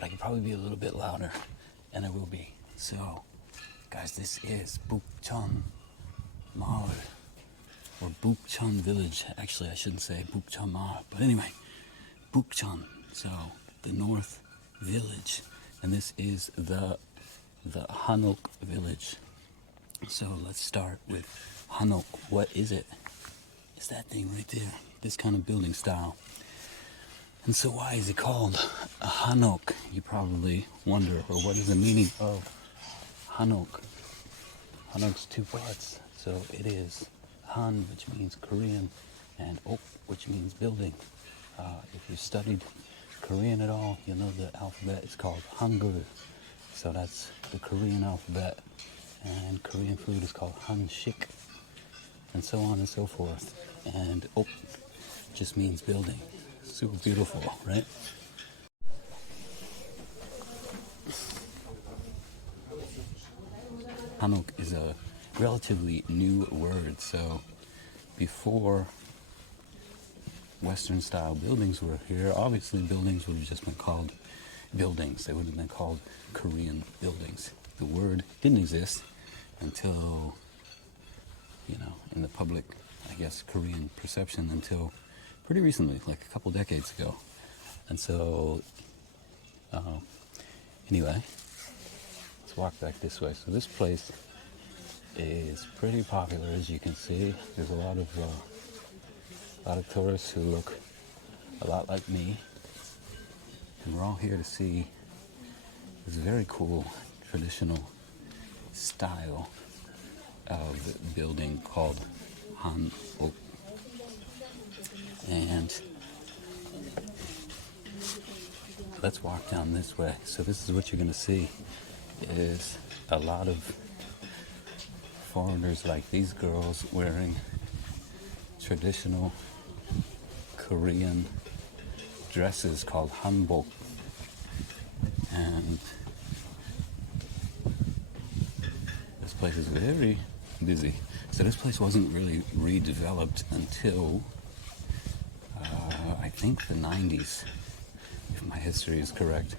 but I can probably be a little bit louder, and I will be. So, guys, this is Bukchon Mall, or Bukchon Village. Actually, I shouldn't say Bukchon Mall, but anyway, Bukchon. So, the North Village, and this is the Hanok Village. So let's start with Hanok. What is it? It's that thing right there. This kind of building style. And so why is it called a Hanok? You probably wonder, or what is the meaning of Hanok? Hanok's two parts. So it is Han, which means Korean, and Ok, which means building. If you studied Korean at all, you know the alphabet is called Hangul. So that's the Korean alphabet. And Korean food is called Hanshik, and so on and so forth. And Ok just means building. Super beautiful, right? Hanok is a relatively new word. So before Western style buildings were here, obviously buildings would have just been called buildings. They would have been called Korean buildings. The word didn't exist until, in the public, I guess, Korean perception until pretty recently, like a couple decades ago. And so, anyway, let's walk back this way. So this place is pretty popular, as you can see. There's a lot of tourists who look a lot like me. And we're all here to see this very cool traditional style of building called Hanbok. And let's walk down this way. So this is what you're going to see is a lot of foreigners like these girls wearing traditional Korean dresses called Hanbok. And this place is very busy. So this place wasn't really redeveloped until I think the 90s, if my history is correct.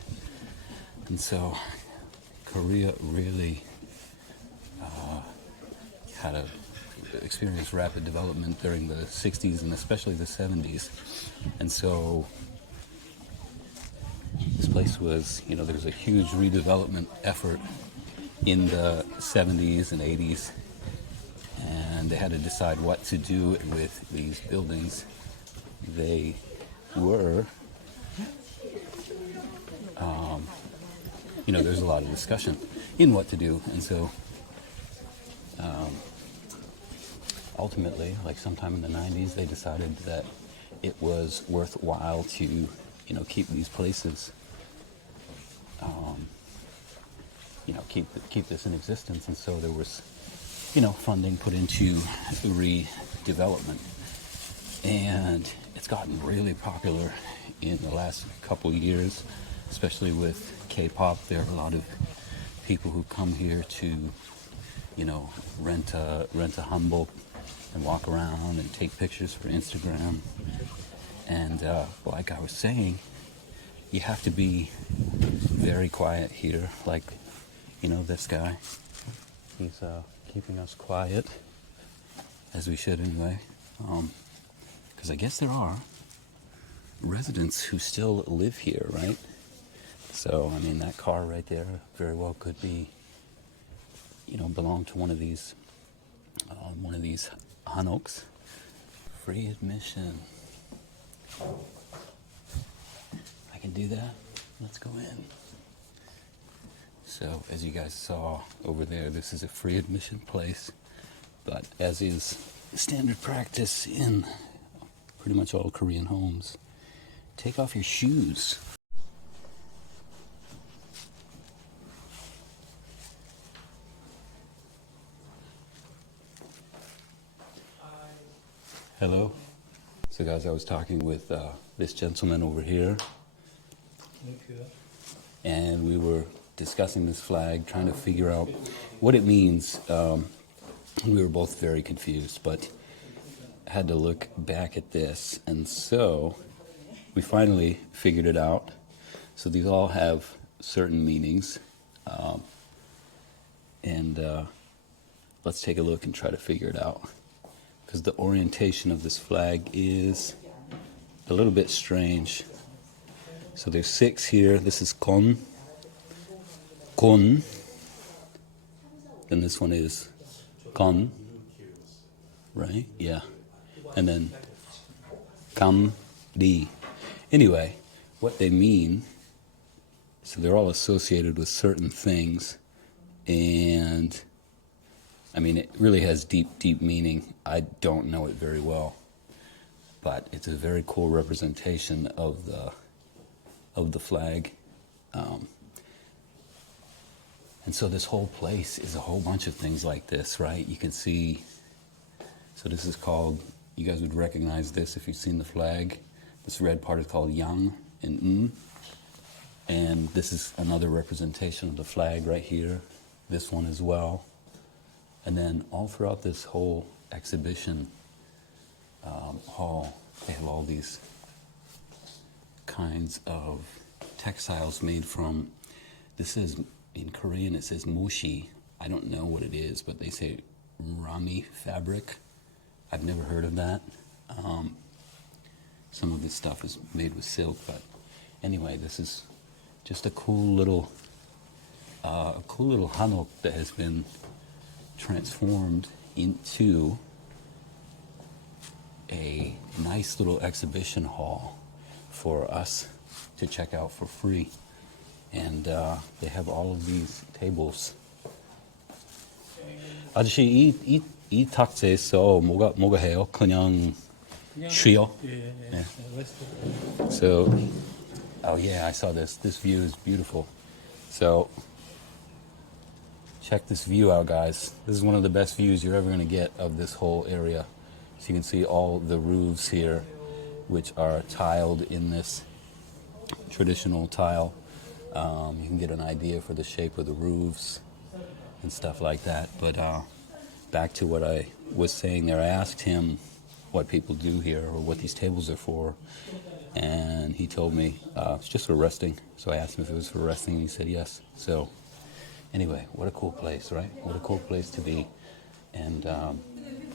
And so Korea really had a experienced rapid development during the 60s and especially the 70s. And so this place was, there was a huge redevelopment effort in the 70s and 80s, and they had to decide what to do with these buildings. They were, there's a lot of discussion in what to do, and so ultimately, like sometime in the 90s, they decided that it was worthwhile to, keep these places, keep this in existence. And so there was, funding put into redevelopment. And it's gotten really popular in the last couple years, especially with K-pop. There are a lot of people who come here to, rent a Hanbok and walk around and take pictures for Instagram. And like I was saying, you have to be very quiet here. Like, this guy, he's keeping us quiet, as we should anyway. Because I guess there are residents who still live here, right? So, that car right there very well could be, belong to one of these Hanoks. Free admission. I can do that. Let's go in. So, as you guys saw over there, this is a free admission place, but as is standard practice in pretty much all Korean homes, take off your shoes. Hello. So guys, I was talking with this gentleman over here, and we were discussing this flag, trying to figure out what it means. We were both very confused, but had to look back at this, and so we finally figured it out. So these all have certain meanings. And let's take a look and try to figure it out. Because the orientation of this flag is a little bit strange. So there's 6 here. This is kon. Kon. Then this one is kon. Right? Yeah. And then kam, di. Anyway, what they mean, so they're all associated with certain things. And I mean, it really has deep, deep meaning. I don't know it very well, but it's a very cool representation of the flag. And so this whole place is a whole bunch of things like this, right? You can see, so this is called, you guys would recognize this if you've seen the flag. This red part is called yang and and this is another representation of the flag right here. This one as well. And then all throughout this whole exhibition hall, they have all these kinds of textiles made from, this is, in Korean it says mochi. I don't know what it is, but they say rami fabric. I've never heard of that. Some of this stuff is made with silk, but anyway, this is just a cool little hanok that has been transformed into a nice little exhibition hall for us to check out for free. And they have all of these tables. 아저씨 이 탁자에서 뭐가 해요? 그냥 쉬어? 예. So, oh yeah, I saw this. This view is beautiful. So, check this view out, guys. This is one of the best views you're ever going to get of this whole area. So you can see all the roofs here, which are tiled in this traditional tile. You can get an idea for the shape of the roofs and stuff like that. But back to what I was saying there, I asked him what people do here or what these tables are for, and he told me it's just for resting. So I asked him if it was for resting, and he said yes. So anyway, what a cool place, right? What a cool place to be. And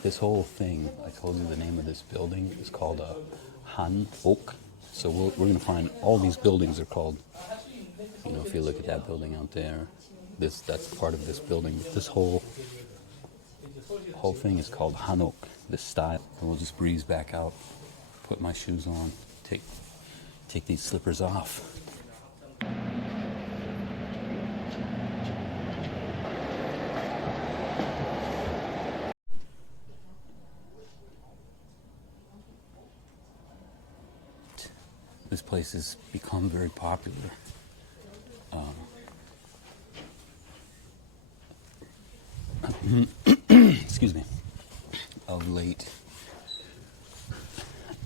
this whole thing, I told you the name of this building is called Hanbok. So we're going to find all these buildings are called, you know, if you look at that building out there, that's part of this building. This whole thing is called Hanok, this style. And we'll just breeze back out, put my shoes on, take these slippers off. This place has become very popular. Excuse me, of late.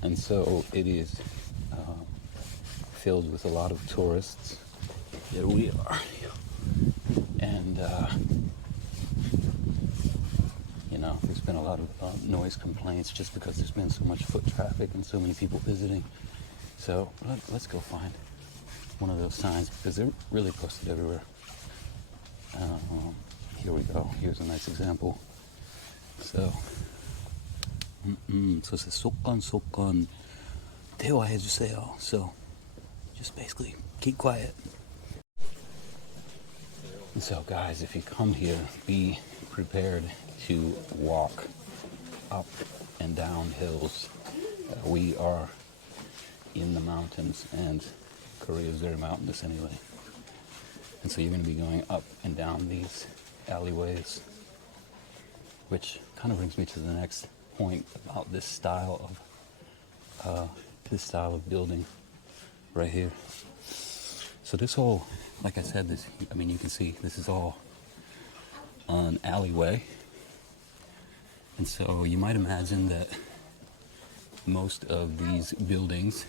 And so it is filled with a lot of tourists. There we are. And, you know, there's been a lot of noise complaints just because there's been so much foot traffic and so many people visiting. So let's go find one of those signs because they're really posted everywhere. Here we go. Here's a nice example. So, so it says 속건 대화해주세요. So, just basically keep quiet. And so, guys, if you come here, be prepared to walk up and down hills. We are in the mountains, and Korea is very mountainous anyway. And so you're going to be going up and down these alleyways, which kind of brings me to the next point about this style of building right here. So this whole, like I said, this, I mean, you can see this is all an alleyway. And so you might imagine that most of these buildings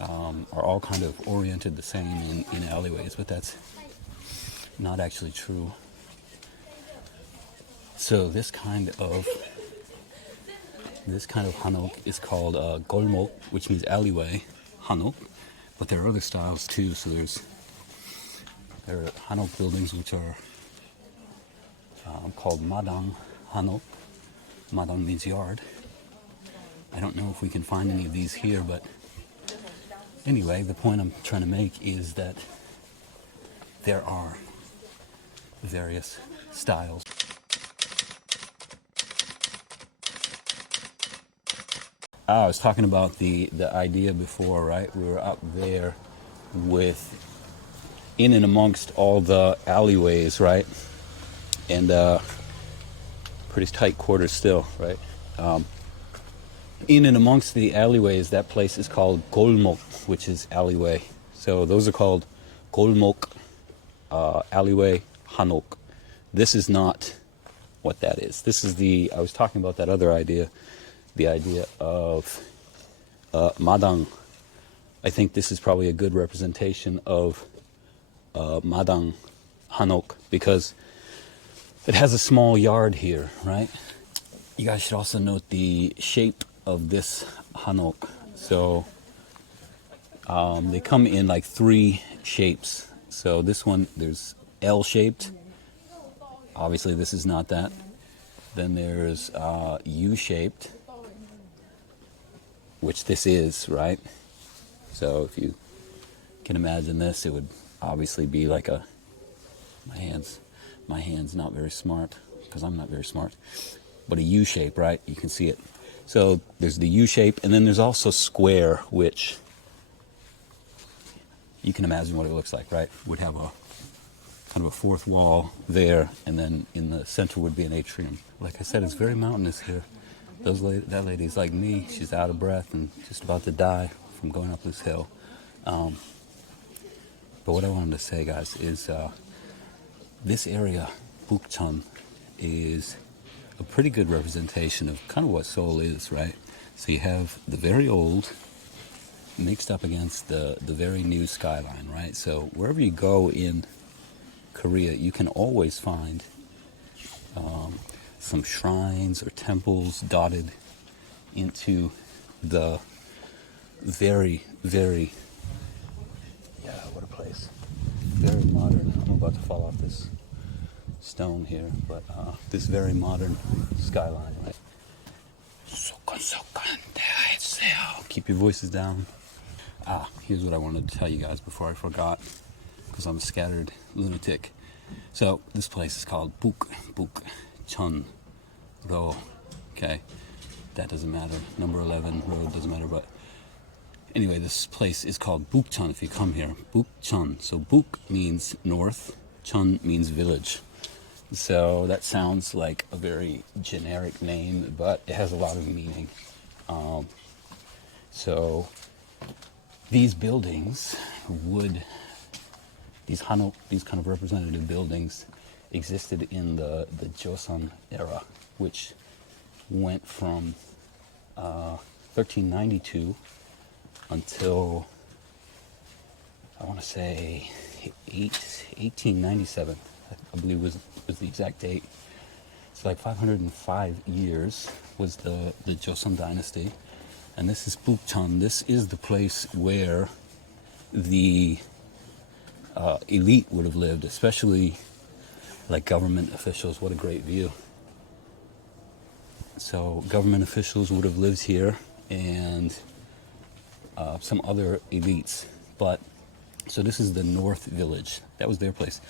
are all kind of oriented the same in alleyways, but that's not actually true. So this kind of Hanok is called golmok, which means alleyway, Hanok. But there are other styles too. So there are Hanok buildings which are called Madang Hanok. Madang means yard. I don't know if we can find any of these here, but anyway, the point I'm trying to make is that there are various styles. I was talking about the idea before, right? We were up there in and amongst all the alleyways, right? And pretty tight quarters still, right? In and amongst the alleyways, that place is called Golmok, which is alleyway. So those are called Golmok, alleyway, Hanok. This is not what that is. This is I was talking about that other idea, the idea of Madang. I think this is probably a good representation of Madang Hanok because it has a small yard here, right? You guys should also note the shape of this Hanok. So they come in like 3 shapes. So this one, there's L-shaped. Obviously this is not that. Then there's U-shaped, which this is, right? So if you can imagine this, it would obviously be like my hand's not very smart because I'm not very smart, but a U shape, right? You can see it. So there's the U shape, and then there's also square, which you can imagine what it looks like, right? Would have a kind of a fourth wall there, and then in the center would be an atrium. Like I said, it's very mountainous here. That lady's like me. She's out of breath and just about to die from going up this hill. But what I wanted to say, guys, is this area, Bukchon, is a pretty good representation of kind of what Seoul is, right? So you have the very old mixed up against the very new skyline, right? So wherever you go in Korea, you can always find some shrines or temples dotted into the very, very, what a place. Very modern. I'm about to fall off this stone here, but this very modern skyline, right? Keep your voices down. Here's what I wanted to tell you guys before I forgot, because I'm a scattered lunatic. So this place is called Bukchon Ro. Okay, that doesn't matter. Number 11 road doesn't matter, but anyway, this place is called Bukchon if you come here. Bukchon. So Buk means north, Chon means village. So that sounds like a very generic name, but it has a lot of meaning. So these buildings these Hanok, these kind of representative buildings existed in the Joseon era, which went from 1392 until, I want to say, 1897, I believe was the exact date. It's like 505 years was the Joseon dynasty. And this is Bukchon. This is the place where the elite would have lived, especially like government officials. What a great view. So government officials would have lived here, and some other elites. But so this is the North Village. That was their place.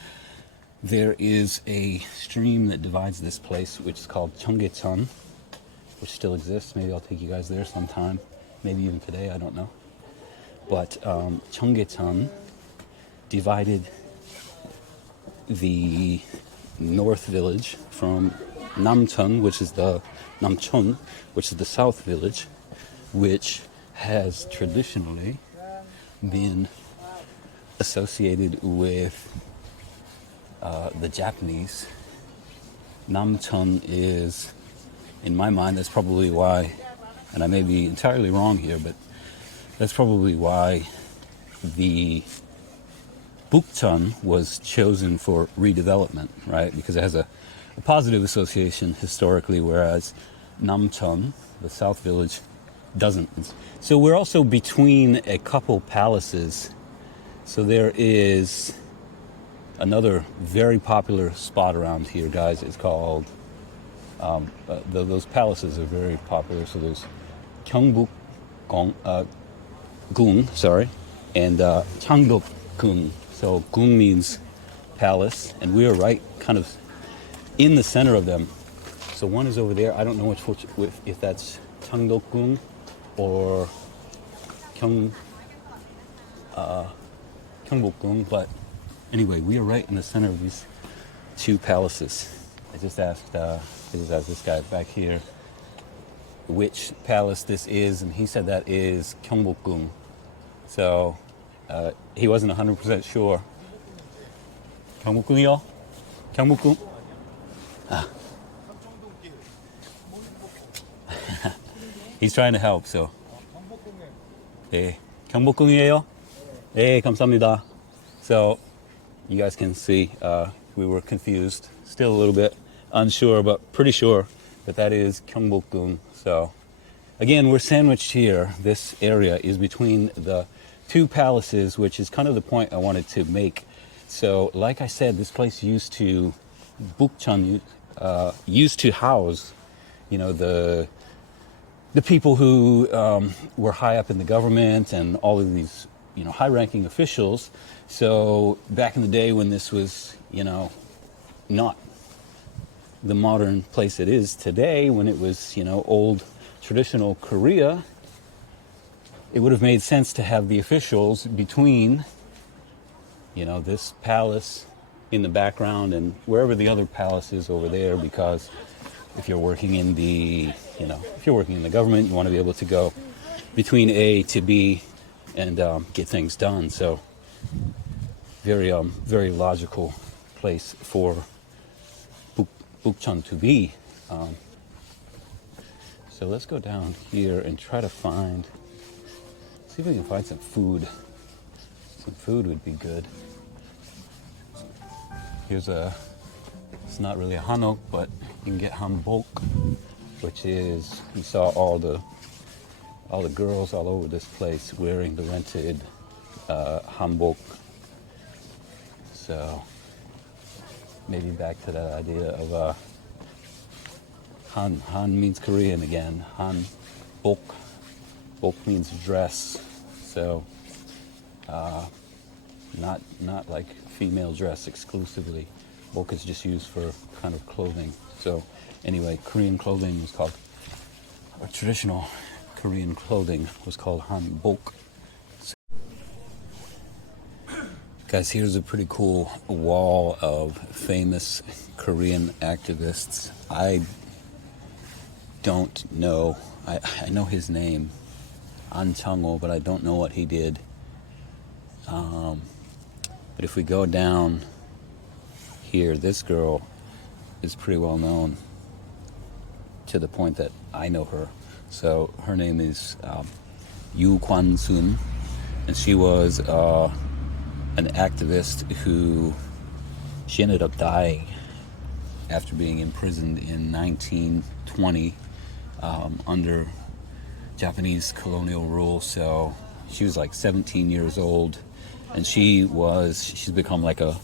There is a stream that divides this place, which is called Cheonggyecheon, which still exists. Maybe I'll take you guys there sometime. Maybe even today, I don't know. But Cheonggyecheon divided the North Village from Namcheon, which is the South Village, which has traditionally been associated with the Japanese. Namcheon is, in my mind, that's probably why, and I may be entirely wrong here, but that's probably why the Bukchon was chosen for redevelopment, right? Because it has a positive association historically, whereas Namcheon, the South Village, doesn't. So we're also between a couple palaces. So there is another very popular spot around here, guys. It's called, those palaces are very popular. So there's Gyeongbuk Gung, sorry, and Changdok Gung. So Gung means palace, and we are right kind of in the center of them. So one is over there. I don't know if that's Changdok Gung or Gyeongbuk Gung, but anyway, we are right in the center of these two palaces. I just asked this guy back here which palace this is, and he said that is Gyeongbuk Gung. So he wasn't 100% sure. Gyeongbuk Gung이요? Gyeongbuk Gung? He's trying to help, so. 네, 경복 Gung이에요? 네, 감사합니다. So you guys can see we were confused, still a little bit unsure, but pretty sure that is Gyeongbuk Gung. So again, we're sandwiched here. This area is between the two palaces, which is kind of the point I wanted to make. So like I said, this place used to, Bukchon used to house, you know, the people who were high up in the government and all of these, you know, high-ranking officials. So back in the day when this was, you know, not the modern place it is today, when it was, you know, old traditional Korea, it would have made sense to have the officials between, you know, this palace in the background and wherever the other palace is over there, because if you're working in the, you know, if you're working in the government, you want to be able to go between A to B and get things done. So very logical place for Bukchon to be. So let's go down here and try to find, see if we can find some food. Some food would be good. Here's it's not really a Hanok, but you can get Hanbok, which is, you saw all the girls all over this place wearing the rented Hanbok. So maybe back to that idea of Han means Korean again. Hanbok. Bok means dress. So not like female dress exclusively. Bok is just used for kind of clothing. So anyway, Korean clothing was called, or traditional Korean clothing was called Hanbok. So, guys, here's a pretty cool wall of famous Korean activists. I don't know, I know his name, An Chang-ho, but I don't know what he did. But if we go down here, this girl is pretty well known to the point that I know her. So her name is Yoo Kwan-sun, and she was an activist who, she ended up dying after being imprisoned in 1920 under Japanese colonial rule. So she was like 17 years old, and she's become like a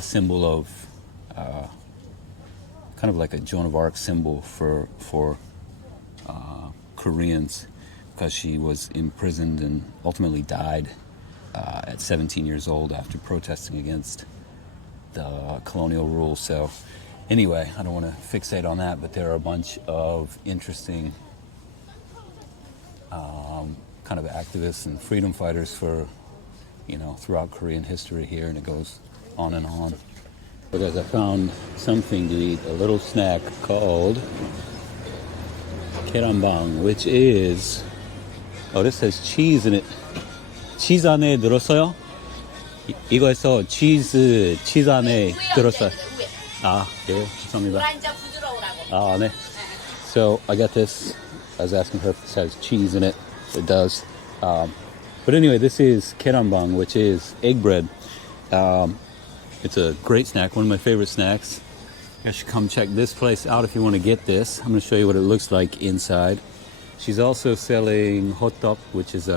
symbol of kind of like a Joan of Arc symbol for Koreans, because she was imprisoned and ultimately died at 17 years old after protesting against the colonial rule. So anyway, I don't want to fixate on that, but there are a bunch of interesting kind of activists and freedom fighters for, you know, throughout Korean history here, and it goes on and on. Because I found something to eat, a little snack called keranbang, which is, oh, this says cheese in it. 치즈 안에 들었어요? 이거에서 치즈 안에 들었어요. 아, 네, 감사합니다. 아, 네. So I got this. I was asking her if this has cheese in it. It does. But anyway, this is keranbang, which is egg bread. It's a great snack, one of my favorite snacks. You guys should come check this place out if you want to get this. I'm going to show you what it looks like inside. She's also selling hot dog, which is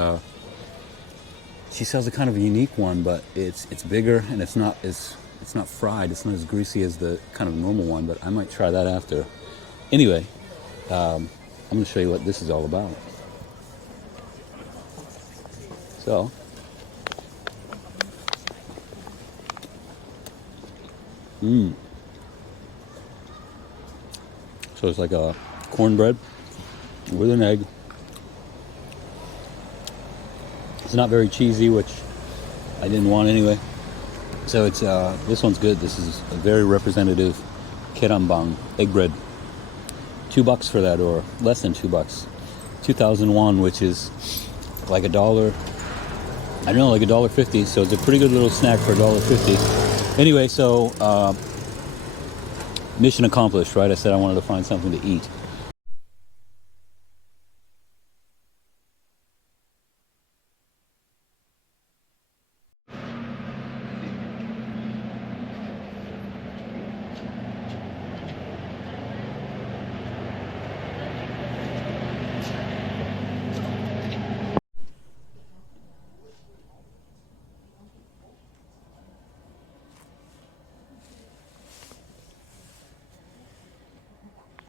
she sells a kind of a unique one, but it's bigger and it's not fried. It's not as greasy as the kind of normal one, but I might try that after. Anyway, I'm going to show you what this is all about. So, so it's like a cornbread with an egg. It's not very cheesy, which I didn't want anyway. So it's this one's good. This is a very representative keranbang, egg bread. $2 for that, or less than $2. 2,000 won, which is like $1. I don't know, like $1.50. So it's a pretty good little snack for $1.50. Anyway, so mission accomplished, right? I said I wanted to find something to eat.